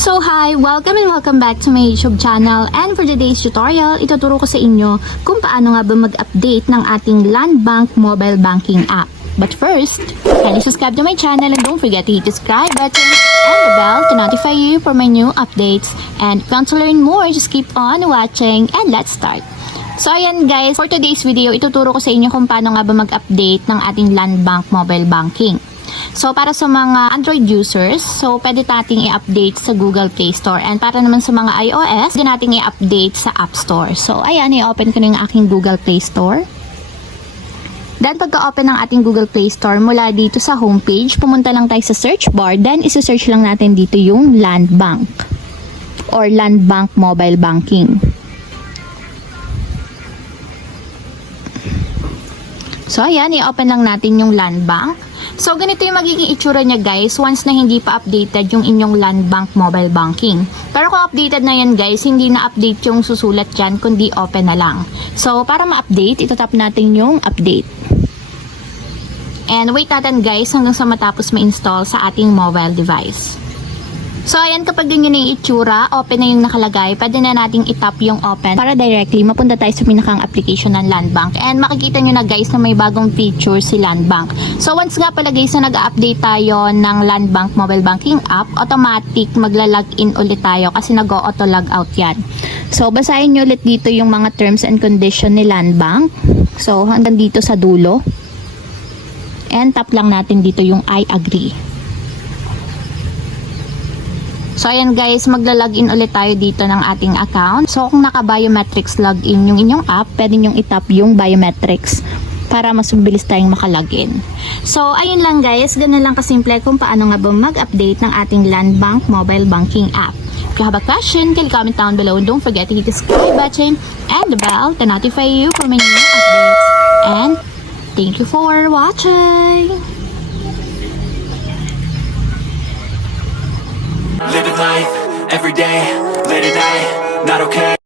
So hi! Welcome and welcome back to my YouTube channel, and for today's tutorial, ituturo ko sa inyo kung paano nga ba mag-update ng ating Land Bank mobile banking app. But first, kindly subscribe to my channel and don't forget to hit the subscribe button and the bell to notify you for my new updates. And if you want to learn more, just keep on watching and let's start. So ayan guys, for today's video, ituturo ko sa inyo kung paano nga ba mag-update ng ating Land Bank mobile banking. So, para sa mga Android users, so pwede nating i-update sa Google Play Store. And para naman sa mga iOS, pwede nating i-update sa App Store. So, ayan, i-open ko na yung aking Google Play Store. Then, pagka-open ng ating Google Play Store, mula dito sa homepage, pumunta lang tayo sa search bar. Then, isi-search lang natin dito yung Land Bank or Land Bank Mobile Banking. So, ayan, i-open lang natin yung Land Bank. So, ganito yung magiging itsura niya guys once na hindi pa updated yung inyong Land Bank mobile banking. Pero kung updated na yan guys, hindi na update yung susulat dyan, kundi open na lang. So, para ma-update, itatap natin yung update. And wait natin guys hanggang sa matapos ma-install sa ating mobile device. So, ayan, kapag ganyan yung itsura, open na yung nakalagay, pwede na nating itap yung open para directly mapunta tayo sa pinakang application ng Land Bank. And makikita nyo na guys na may bagong feature si Land Bank. So, once nga pala guys na nag-update tayo ng Land Bank mobile banking app, automatic magla-login ulit tayo kasi nag-auto log out yan. So, basahin nyo ulit dito yung mga terms and condition ni Land Bank. So, hanggang dito sa dulo. And tap lang natin dito yung I agree. So, ayan guys, magla-login ulit tayo dito ng ating account. So, kung naka-biometrics login yung inyong app, pwede nyong itap yung biometrics para mas mabilis tayong makalogin. So, ayun lang guys, ganun lang kasimple kung paano nga ba mag-update ng ating Land Bank mobile banking app. If you have a question, can comment down below and don't forget to hit the subscribe button and the bell to notify you for my new updates. And thank you for watching! Living life, every day, late at night, not okay.